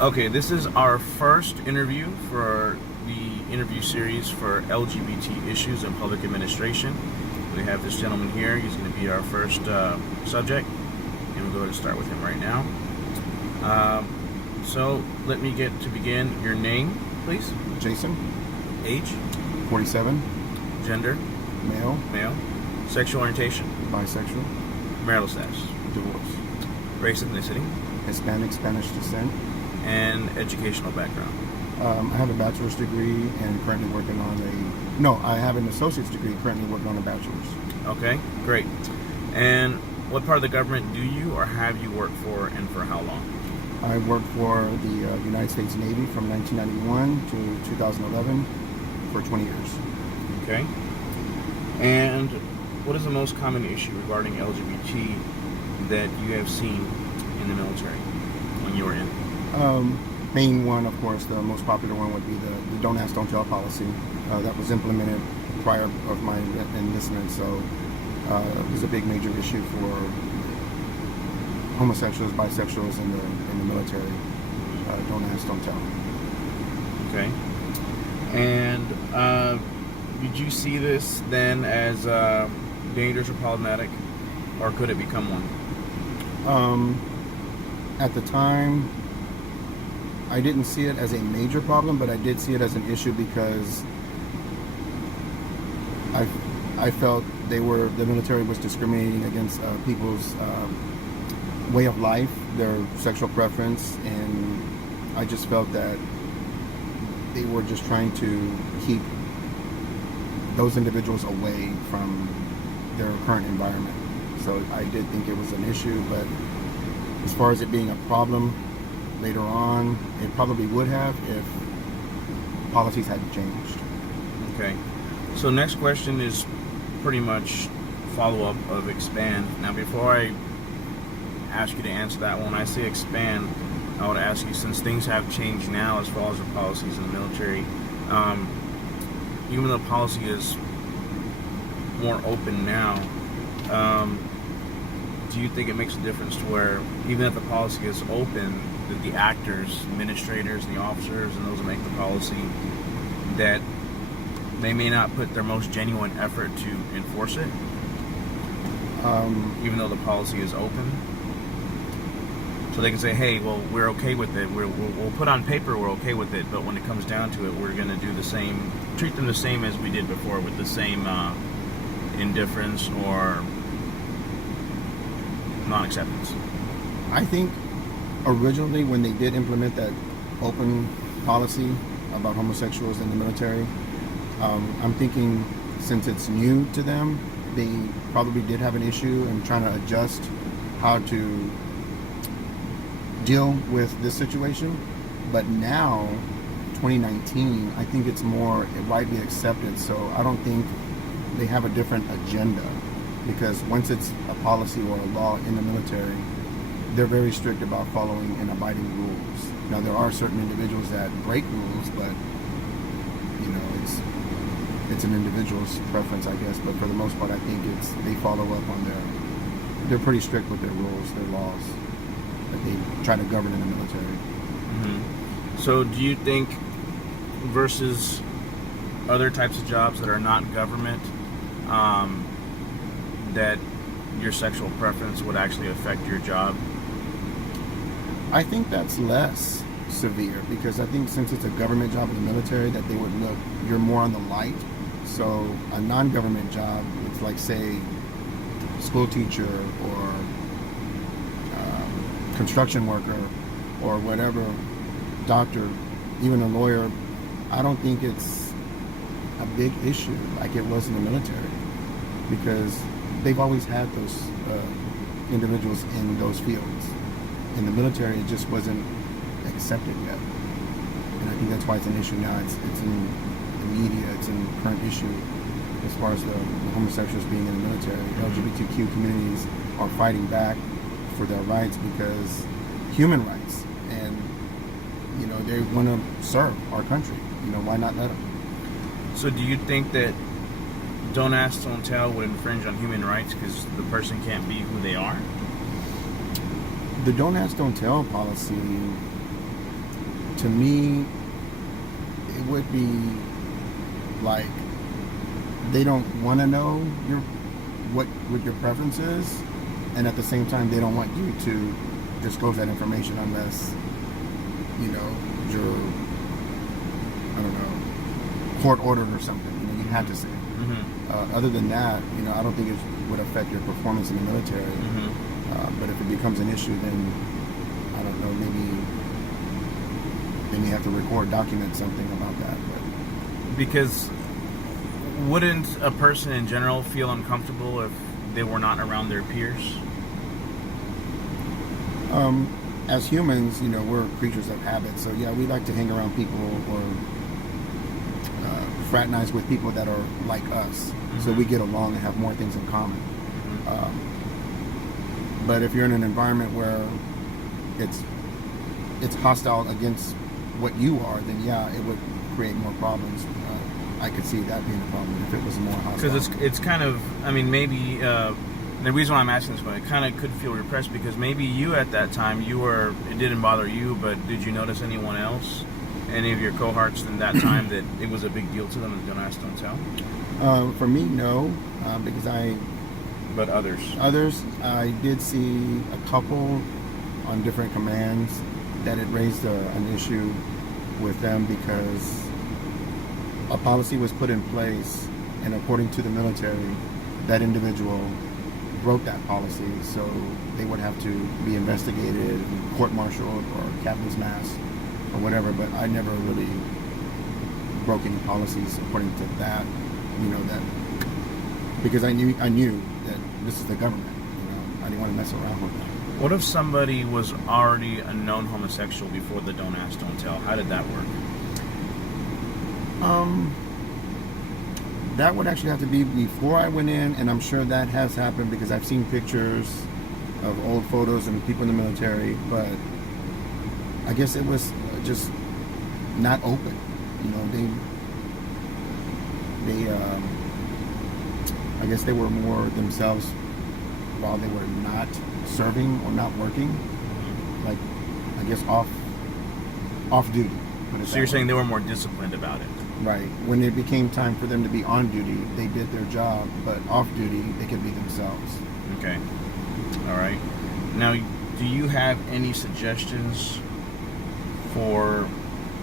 Okay, this is our first interview for the interview series for LGBT issues in public administration. We have this gentleman here. He's going to be our first subject, and we'll go ahead and start with him right now. So let me get to begin. Your name, please. Jason, Age, 47, gender, male, male, sexual orientation, bisexual, marital status, divorce, race, ethnicity, Hispanic, Spanish descent. and educational background. I have a bachelor's degree and currently working on I have an associate's degree, currently working on a bachelor's. Okay, great. And what part of the government do you or have you worked for, and for how long? I worked for the United States Navy from 1991 to 2011 for 20 years. Okay. And what is the most common issue regarding LGBT that you have seen in the military when you were in? Main one, of course, the most popular one would be the Don't Ask, Don't Tell policy that was implemented prior of my enlistment. So it was a big major issue for homosexuals, bisexuals in the military. Don't ask, don't tell. Okay. And did you see this then as dangerous or problematic, or could it become one? At the time, I didn't see it as a major problem, but I did see it as an issue because I felt the military was discriminating against people's way of life, their sexual preference, and I just felt that they were just trying to keep those individuals away from their current environment. So I did think it was an issue, but as far as it being a problem later on, it probably would have if policies hadn't changed. Okay. So next question is pretty much follow-up of expand. Now before I ask you to answer that one, when I say expand, I would ask you, since things have changed now as far as the policies in the military, even though policy is more open now, do you think it makes a difference to where even if the policy is open, that the actors, administrators, the officers, and those that make the policy, that they may not put their most genuine effort to enforce it, even though the policy is open? So they can say, hey, well, we're okay with it. We'll put on paper we're okay with it, but when it comes down to it, we're going to do the same, treat them the same as we did before, with the same indifference or non-acceptance. I think originally when they did implement that open policy about homosexuals in the military, I'm thinking since it's new to them, they probably did have an issue in trying to adjust how to deal with this situation. But now, 2019, I think it's more widely accepted, so I don't think they have a different agenda, because once it's a policy or a law in the military, they're very strict about following and abiding rules. Now, there are certain individuals that break rules, but it's an individual's preference, I guess. But for the most part, I think they follow up on they're pretty strict with their rules, their laws that they try to govern in the military. Mm-hmm. So do you think, versus other types of jobs that are not government, that your sexual preference would actually affect your job? I think that's less severe, because I think since it's a government job in the military, that they would look, you're more on the light. So a non-government job, it's like, say, school teacher or construction worker or whatever, doctor, even a lawyer, I don't think it's a big issue like it was in the military, because they've always had those individuals in those fields. In the military, it just wasn't accepted yet, and I think that's why it's an issue now. It's in the media, it's in current issue as far as the homosexuals being in the military. LGBTQ communities are fighting back for their rights, because human rights, and they want to serve our country. Why not let them? So do you think that Don't Ask, Don't Tell would infringe on human rights because the person can't be who they are? The Don't Ask, Don't Tell policy to me, it would be like they don't want to know what your preference is, and at the same time they don't want you to disclose that information unless you're, I don't know, court ordered or something. You have to say. Other than that, I don't think it would affect your performance in the military. But if it becomes an issue, then I don't know, maybe they may have to record, document something about that. But because wouldn't a person in general feel uncomfortable if they were not around their peers? As humans, we're creatures of habit. So yeah, we like to hang around people or fraternize with people that are like us. So we get along and have more things in common. But if you're in an environment where it's hostile against what you are, then yeah, it would create more problems. I could see that being a problem if it was more hostile. Because it's kind of, maybe the reason why I'm asking this one, it kind of could feel repressed because maybe you at that time, it didn't bother you, but did you notice anyone else, any of your cohorts in that time that it was a big deal to them and don't ask, don't tell? For me, no, because But others? Others, I did see a couple on different commands that it raised an issue with them because a policy was put in place, and according to the military, that individual broke that policy, so they would have to be investigated, court-martialed, or captain's mass, or whatever. But I never really broke any policies according to that, that because I knew that this is the government. I didn't want to mess around with that. What if somebody was already a known homosexual before the don't ask, don't tell? How did that work? That would actually have to be before I went in, and I'm sure that has happened because I've seen pictures of old photos and people in the military, but I guess it was just not open. I guess they were more themselves while they were not serving or not working, like I guess off duty. So you're saying they were more disciplined about it? Right. When it became time for them to be on duty, they did their job, but off duty, they could be themselves. Okay. All right. Now, do you have any suggestions for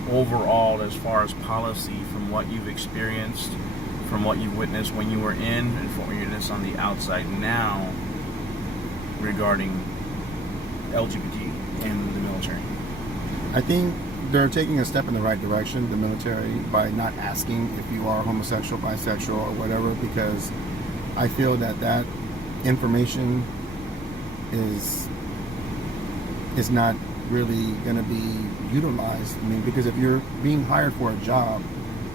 overall, as far as policy, from what you've experienced, from what you've witnessed when you were in, and from what you witnessed on the outside now, regarding LGBT in the military? I think they're taking a step in the right direction, the military, by not asking if you are homosexual, bisexual, or whatever, because I feel that information is not really going to be utilized. Because if you're being hired for a job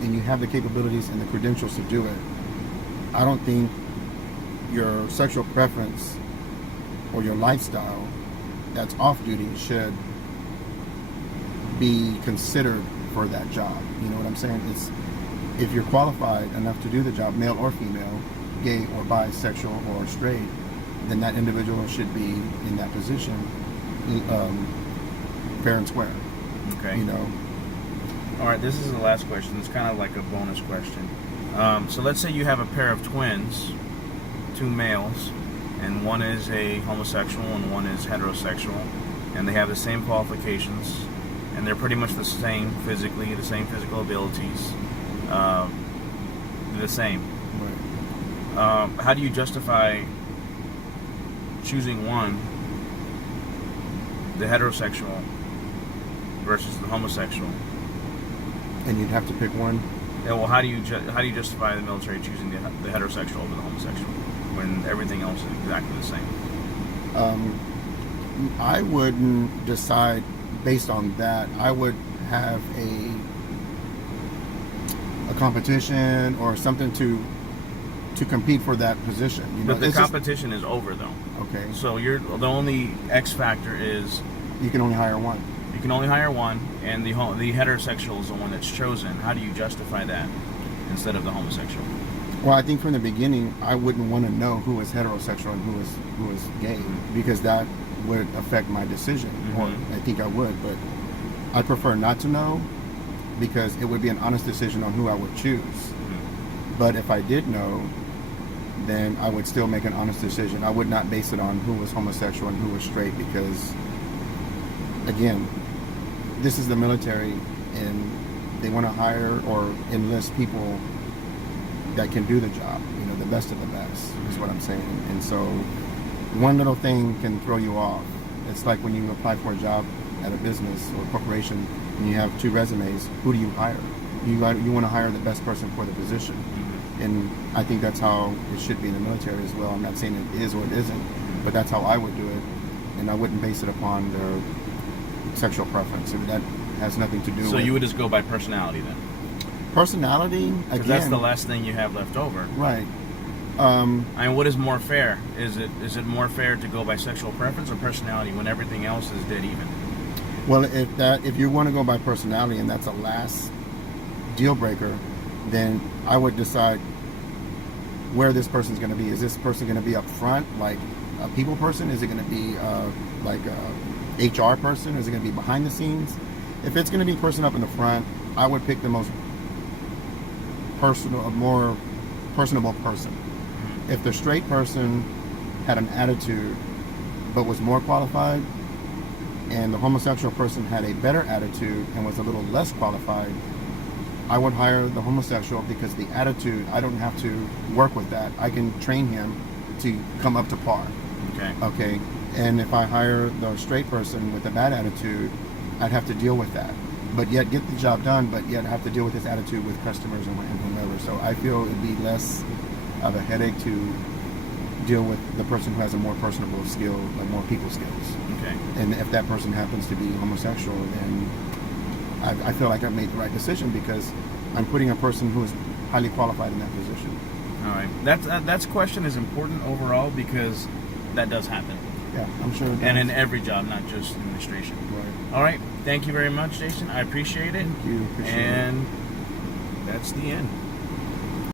and you have the capabilities and the credentials to do it, I don't think your sexual preference or your lifestyle that's off duty should be considered for that job. You know what I'm saying? It's if you're qualified enough to do the job, male or female, gay or bisexual or straight, then that individual should be in that position, fair and square. Okay. All right, this is the last question. It's kind of like a bonus question. So let's say you have a pair of twins, two males, and one is a homosexual and one is heterosexual, and they have the same qualifications, and they're pretty much the same physically, the same physical abilities, the same. Right. How do you justify choosing one, the heterosexual, versus the homosexual? And you'd have to pick one. Yeah, well, how do you justify the military choosing the heterosexual over the homosexual when everything else is exactly the same? I wouldn't decide based on that. I would have a competition or something to compete for that position. But the competition is over, though. Okay. So the only X factor is you can only hire one. You can only hire one, and the heterosexual is the one that's chosen. How do you justify that instead of the homosexual? Well, I think from the beginning, I wouldn't want to know who is heterosexual and who is gay, because that would affect my decision. Mm-hmm. Or I think I would, but I prefer not to know, because it would be an honest decision on who I would choose. But if I did know, then I would still make an honest decision. I would not base it on who was homosexual and who was straight, because, again, this is the military, and they want to hire or enlist people that can do the job, the best of the best, is what I'm saying. And so one little thing can throw you off. It's like when you apply for a job at a business or a corporation and you have 2 resumes, who do you hire? You want to hire the best person for the position. And I think that's how it should be in the military as well. I'm not saying it is or it isn't, but that's how I would do it. And I wouldn't base it upon their sexual preference. And that has nothing to do with... So you would just go by personality then? Personality, again... Because that's the last thing you have left over. Right. I mean, what is more fair? Is it more fair to go by sexual preference or personality when everything else is dead even? Well, if you want to go by personality and that's a last deal breaker, then I would decide where this person's going to be. Is this person going to be up front, like a people person? Is it going to be like a HR person? Is it going to be behind the scenes? If it's going to be a person up in the front, I would pick the most more personable person. If the straight person had an attitude but was more qualified, and the homosexual person had a better attitude and was a little less qualified, I would hire the homosexual, because the attitude, I don't have to work with that. I can train him to come up to par. Okay. And if I hire the straight person with a bad attitude, I'd have to deal with that, but yet get the job done, but yet have to deal with his attitude with customers and whomever. So I feel it'd be less of a headache to deal with the person who has a more personable skill, like more people skills. Okay. And if that person happens to be homosexual, then I feel like I've made the right decision, because I'm putting a person who is highly qualified in that position. All right. That question is important overall, because that does happen. Yeah, I'm sure it does. And in every job, not just administration. Right. All right. Thank you very much, Jason. I appreciate it. Thank you. Appreciate it. And that's the end.